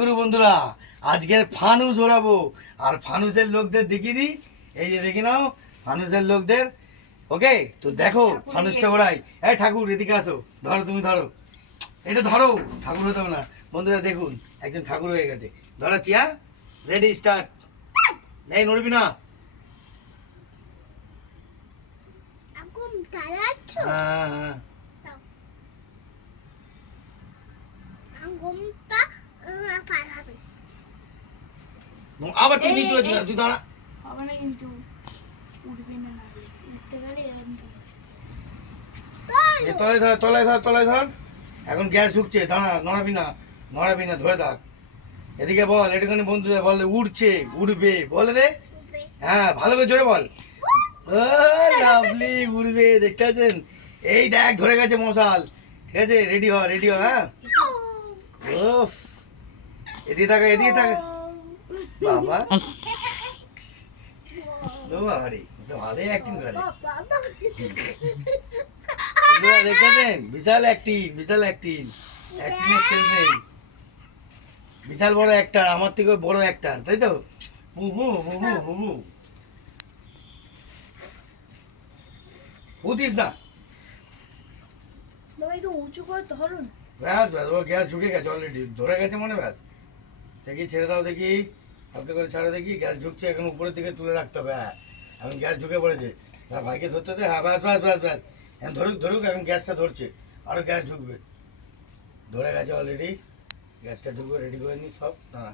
গুরু বন্ধুরা, আজকের ফানুস ওড়াবো। আর ফানুসের লোকদের দেখিয়ে দিই, এই যে দেখে নাও ফানুসের লোকদের। ওকে, তো দেখো ফানুসটা ওড়াই। এই ঠাকুর এদিকে আসো, ধরো, তুমি ধরো, এটা ধরো। ঠাকুর হতে হবে না বন্ধুরা, দেখুন একজন ঠাকুর হয়ে গেছে। ধরাচ্ছি, হ্যাঁ, রেডি স্টার্ট। এই নড়বি না। হ্যাঁ হ্যাঁ, আবার তুই নিচু আছিস, তুই দাঁড়া। তলায় ধর, তলায় ধর, তলায় ধর। এখন গ্যাস ঢুকছে, দাঁড়া, নড়াবি না, নড়াবি না, ধরে থাক। এদিকে বল, একটুখানি বন্ধুদের বল, উড়ছে, উড়বে, বলে দে। হ্যাঁ, ভালো করে জোরে বল। ও লাভলি, উড়বে, দেখতে পাচ্ছেন? এই দেখ, ধরে গেছে মশাল। ঠিক আছে, রেডি হ, রেডি হ। হ্যাঁ, ওফ, এদিকে থাকা, এদিকে থাকা। বাবা, ও বাবা রে, তো ভালোই অ্যাক্টিং করে। দেখতেছেন? বিশাল অ্যাক্টিং, বিশাল অ্যাক্টিং, অ্যাক্টিং এর শেষ নেই। বিশাল বড় অ্যাক্টর, আমার থেকে বড় অ্যাক্টর, তাই তো? বুঝিস না? একটু উঁচু করে ধরুন। ব্যাস ব্যাস, ও গ্যাস ঢুকে গেছে অলরেডি, ধরে গেছে মনে। ব্যাস, দেখি ছেড়ে দাও, দেখি হালকা করে ছাড়ো, দেখি গ্যাস ঢুকছে। এখন উপরের দিকে তুলে রাখতে হবে। হ্যাঁ, এখন গ্যাস ঢুকে পড়েছে। হ্যাঁ, ভাইকে ধরতে দে। হ্যাঁ, ব্যাস ব্যাস ব্যাস ব্যাস, এখন ধরুক ধরুক, এখন গ্যাসটা ধরছে, আরও গ্যাস ঢুকবে। ধরে গেছে অলরেডি, গ্যাসটা ঢুকবে, রেডি করে নি সব। দাঁড়া,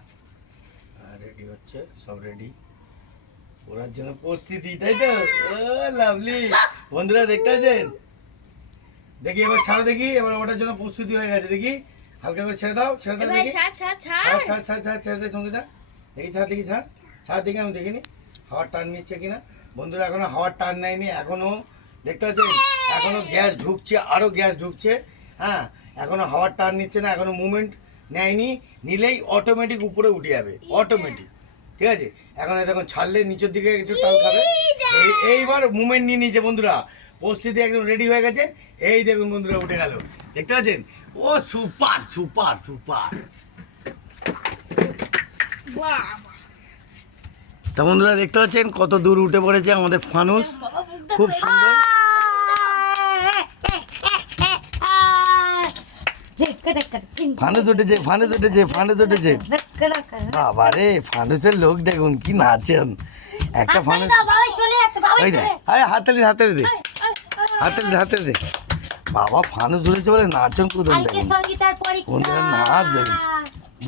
রেডি হচ্ছে, সব রেডি ওরার জন্য প্রস্তুতি, তাই তো? ও লাভলি, বন্ধুরা দেখতে পাচ্ছেন? দেখি এবার ছাড়ো, দেখি এবার ওটার জন্য প্রস্তুতি হয়ে গেছে। দেখি হালকা করে ছেড়ে দাও, ছেড়ে দাও, দেখি ছাড় ছাড় ছাড় ছাড়, ছেড়ে দে সঙ্গীতা। দেখি ছাড়, দেখি ছাড়, ছাড়, দেখি আমি দেখিনি হাওয়ার টান নিচ্ছে কিনা। বন্ধুরা এখনো হাওয়ার টান নেয়নি, এখনো দেখতে পাচ্ছেন, এখনো গ্যাস ঢুকছে, আরো গ্যাস ঢুকছে। হ্যাঁ, এখনো হাওয়ার টান নিচ্ছে না, এখনো মুভমেন্ট নেয়নি। নিলেই অটোমেটিক উপরে উঠে যাবে, অটোমেটিক। ঠিক আছে, এখন দেখুন ছাড়লে নিচের দিকে একটু টাল খাবে। এইবার মুভমেন্ট নিয়ে নিয়েছে বন্ধুরা, প্রস্তুতি একদম রেডি হয়ে গেছে। এই দেখুন বন্ধুরা, উঠে গেল, দেখতে পাচ্ছেন? ও সুপার সুপার সুপার। তা বন্ধুরা দেখতে পাচ্ছেন কত দূর উঠে পড়েছে আমাদের ফানুস, খুব সুন্দর। ফানুস উঠেছে, ফানুস উঠেছে, ফানুস উঠেছে। বাবা রে, ফানুসের লোক দেখুন কি নাচেন। একটা ফানুস, ওই দেখ, আরে হাততালি, হাততালি দে, হাততালি দে, হাততালি দে। বাবা, ফানুস উঠেছে বলে নাচন কুদন। দেখুন বন্ধুরা, নাচ দেখুন,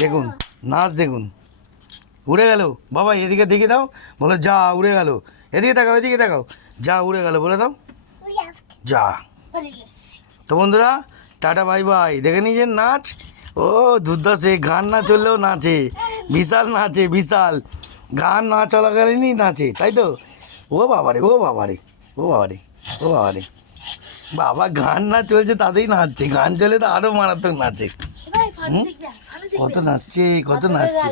দেখুন নাচ দেখুন। উড়ে গেল বাবা, এদিকে দেখে দাও, বলো যা, উড়ে গেল। এদিকে তাকাও, এদিকে তাকাও, যা, উড়ে গেল, বলে দাও যা। তো বন্ধুরা, টাটা বাই বাই। দেখে নিজের নাচ, ও দুর্দাসে, গান না চললেও নাচে, বিশাল নাচে, বিশাল। গান না চলাকালীনই নাচে, তাই তো? ও বাবারে, ও বাবারে, ও বাবারে, ও বাবারে। বাবা, গান না চলছে তাতেই নাচছে, গান চলে তো আরো মারাত্মক নাচে। কত নাচছে, কত নাচছে।